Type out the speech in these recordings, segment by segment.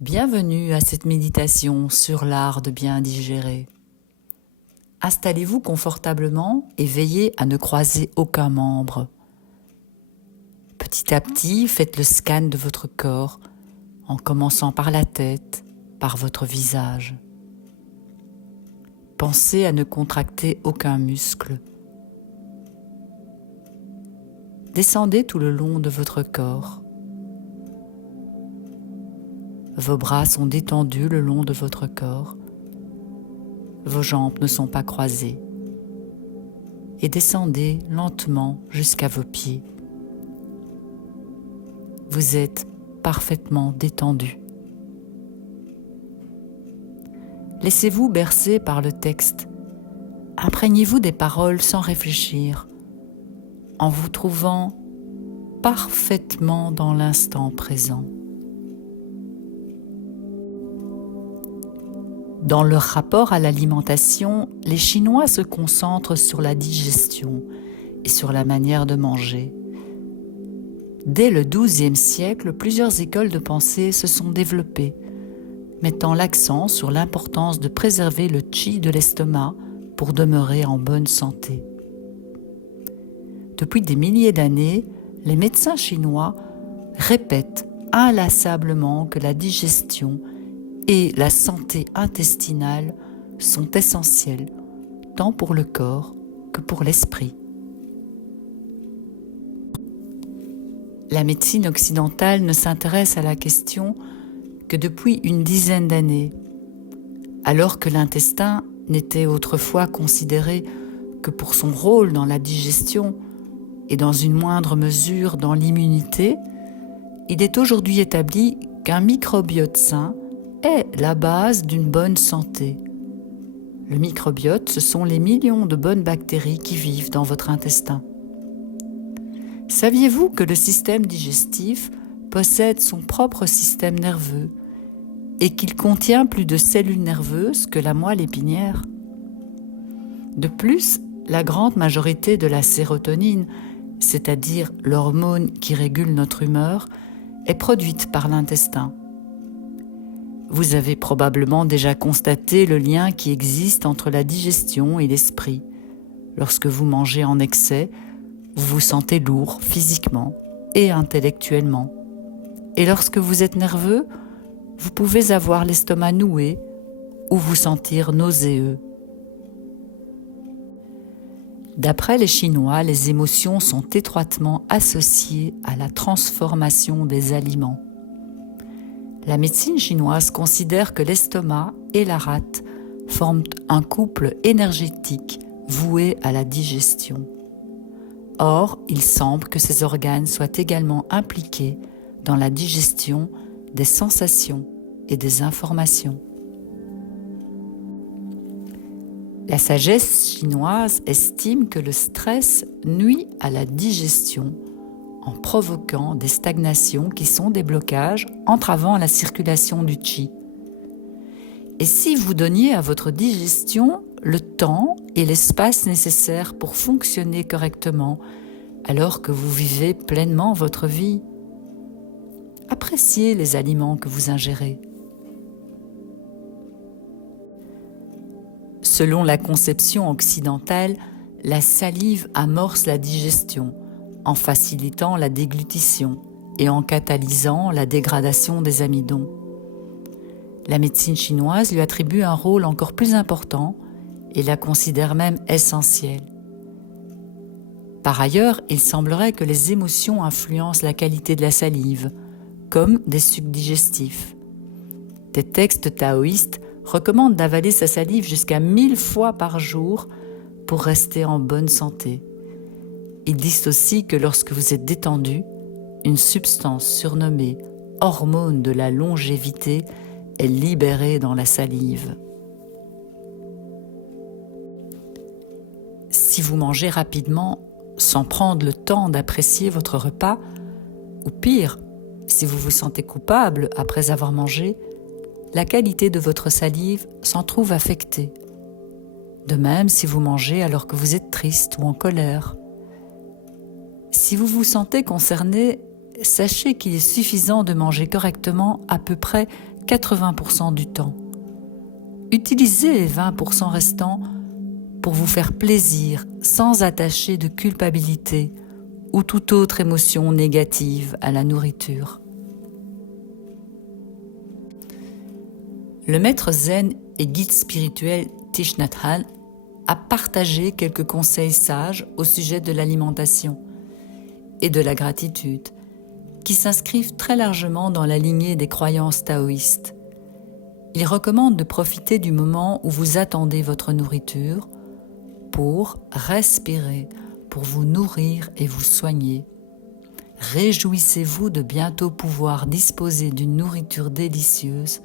Bienvenue à cette méditation sur l'art de bien digérer. Installez-vous confortablement et veillez à ne croiser aucun membre. Petit à petit, faites le scan de votre corps en commençant par la tête, par votre visage. Pensez à ne contracter aucun muscle. Descendez tout le long de votre corps. Vos bras sont détendus le long de votre corps. Vos jambes ne sont pas croisées. Et descendez lentement jusqu'à vos pieds. Vous êtes parfaitement détendu. Laissez-vous bercer par le texte. Imprégnez-vous des paroles sans réfléchir, en vous trouvant parfaitement dans l'instant présent. Dans leur rapport à l'alimentation, les Chinois se concentrent sur la digestion et sur la manière de manger. Dès le XIIe siècle, plusieurs écoles de pensée se sont développées, mettant l'accent sur l'importance de préserver le qi de l'estomac pour demeurer en bonne santé. Depuis des milliers d'années, les médecins chinois répètent inlassablement que la digestion et la santé intestinale sont essentielles, tant pour le corps que pour l'esprit. La médecine occidentale ne s'intéresse à la question que depuis une dizaine d'années, alors que l'intestin n'était autrefois considéré que pour son rôle dans la digestion et dans une moindre mesure dans l'immunité. Il est aujourd'hui établi qu'un microbiote sain est la base d'une bonne santé. Le microbiote, ce sont les millions de bonnes bactéries qui vivent dans votre intestin. Saviez-vous que le système digestif possède son propre système nerveux et qu'il contient plus de cellules nerveuses que la moelle épinière? De plus, la grande majorité de la sérotonine, c'est-à-dire l'hormone qui régule notre humeur, est produite par l'intestin. Vous avez probablement déjà constaté le lien qui existe entre la digestion et l'esprit. Lorsque vous mangez en excès, vous vous sentez lourd physiquement et intellectuellement. Et lorsque vous êtes nerveux, vous pouvez avoir l'estomac noué ou vous sentir nauséeux. D'après les Chinois, les émotions sont étroitement associées à la transformation des aliments. La médecine chinoise considère que l'estomac et la rate forment un couple énergétique voué à la digestion. Or, il semble que ces organes soient également impliqués dans la digestion des sensations et des informations. La sagesse chinoise estime que le stress nuit à la digestion en provoquant des stagnations qui sont des blocages entravant la circulation du qi. Et si vous donniez à votre digestion le temps et l'espace nécessaires pour fonctionner correctement alors que vous vivez pleinement votre vie? Appréciez les aliments que vous ingérez. Selon la conception occidentale, la salive amorce la digestion en facilitant la déglutition et en catalysant la dégradation des amidons. La médecine chinoise lui attribue un rôle encore plus important et la considère même essentielle. Par ailleurs, il semblerait que les émotions influencent la qualité de la salive, comme des sucs digestifs. Des textes taoïstes recommandent d'avaler sa salive jusqu'à 1000 fois par jour pour rester en bonne santé. Ils disent aussi que lorsque vous êtes détendu, une substance surnommée hormone de la longévité est libérée dans la salive. Si vous mangez rapidement sans prendre le temps d'apprécier votre repas, ou pire, si vous vous sentez coupable après avoir mangé, la qualité de votre salive s'en trouve affectée. De même si vous mangez alors que vous êtes triste ou en colère. Si vous vous sentez concerné, sachez qu'il est suffisant de manger correctement à peu près 80% du temps. Utilisez les 20% restants pour vous faire plaisir sans attacher de culpabilité ou toute autre émotion négative à la nourriture. Le maître zen et guide spirituel Thich Nhat Hanh a partagé quelques conseils sages au sujet de l'alimentation et de la gratitude, qui s'inscrivent très largement dans la lignée des croyances taoïstes. Il recommande de profiter du moment où vous attendez votre nourriture pour respirer, pour vous nourrir et vous soigner. Réjouissez-vous de bientôt pouvoir disposer d'une nourriture délicieuse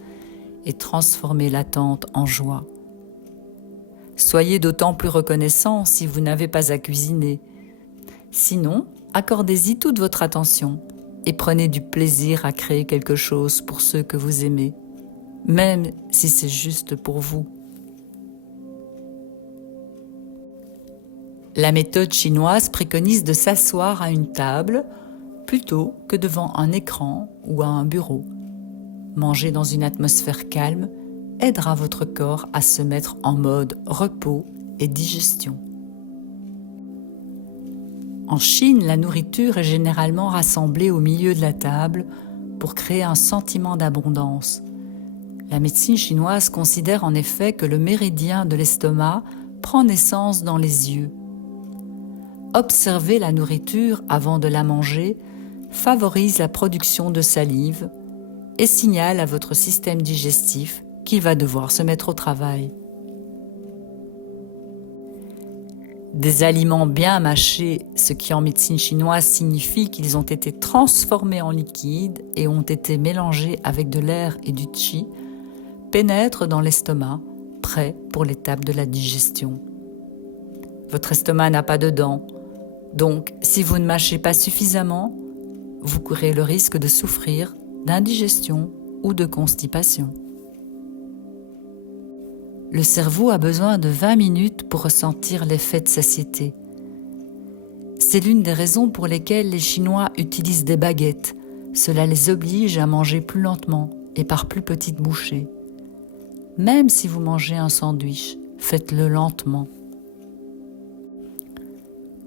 et transformer l'attente en joie. Soyez d'autant plus reconnaissant si vous n'avez pas à cuisiner. Sinon, accordez-y toute votre attention et prenez du plaisir à créer quelque chose pour ceux que vous aimez, même si c'est juste pour vous. La méthode chinoise préconise de s'asseoir à une table plutôt que devant un écran ou à un bureau. Manger dans une atmosphère calme aidera votre corps à se mettre en mode repos et digestion. En Chine, la nourriture est généralement rassemblée au milieu de la table pour créer un sentiment d'abondance. La médecine chinoise considère en effet que le méridien de l'estomac prend naissance dans les yeux. Observer la nourriture avant de la manger favorise la production de salive et signale à votre système digestif qu'il va devoir se mettre au travail. Des aliments bien mâchés, ce qui en médecine chinoise signifie qu'ils ont été transformés en liquide et ont été mélangés avec de l'air et du qi, pénètrent dans l'estomac, prêts pour l'étape de la digestion. Votre estomac n'a pas de dents, donc si vous ne mâchez pas suffisamment, vous courez le risque de souffrir d'indigestion ou de constipation. Le cerveau a besoin de 20 minutes pour ressentir l'effet de satiété. C'est l'une des raisons pour lesquelles les Chinois utilisent des baguettes. Cela les oblige à manger plus lentement et par plus petites bouchées. Même si vous mangez un sandwich, faites-le lentement.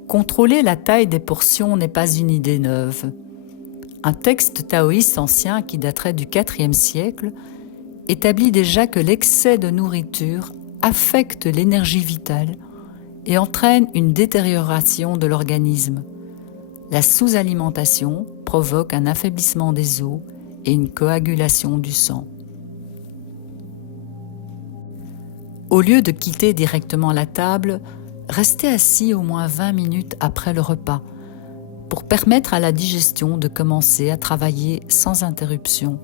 Contrôler la taille des portions n'est pas une idée neuve. Un texte taoïste ancien qui daterait du IVe siècle établit déjà que l'excès de nourriture affecte l'énergie vitale et entraîne une détérioration de l'organisme. La sous-alimentation provoque un affaiblissement des os et une coagulation du sang. Au lieu de quitter directement la table, restez assis au moins 20 minutes après le repas pour permettre à la digestion de commencer à travailler sans interruption.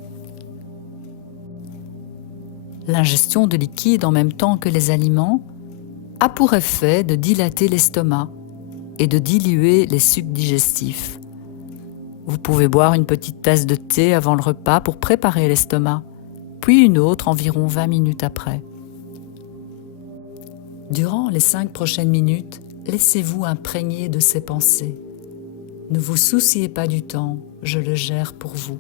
L'ingestion de liquide en même temps que les aliments a pour effet de dilater l'estomac et de diluer les sucs digestifs. Vous pouvez boire une petite tasse de thé avant le repas pour préparer l'estomac, puis une autre environ 20 minutes après. Durant les 5 prochaines minutes, laissez-vous imprégner de ces pensées. Ne vous souciez pas du temps, je le gère pour vous.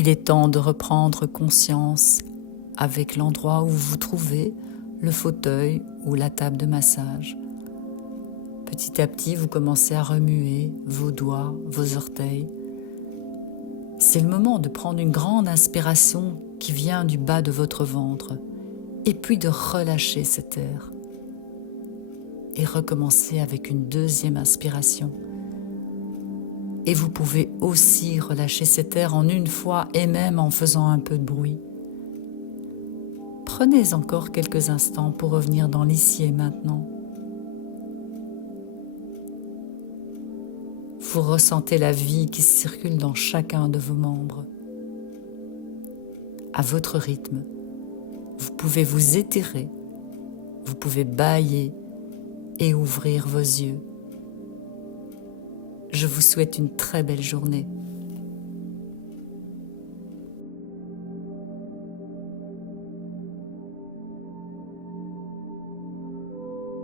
Il est temps de reprendre conscience avec l'endroit où vous vous trouvez, le fauteuil ou la table de massage. Petit à petit, vous commencez à remuer vos doigts, vos orteils. C'est le moment de prendre une grande inspiration qui vient du bas de votre ventre et puis de relâcher cet air. Et recommencer avec une deuxième inspiration. Et vous pouvez aussi relâcher cet air en une fois et même en faisant un peu de bruit. Prenez encore quelques instants pour revenir dans l'ici et maintenant. Vous ressentez la vie qui circule dans chacun de vos membres. À votre rythme, vous pouvez vous étirer, vous pouvez bâiller et ouvrir vos yeux. Je vous souhaite une très belle journée.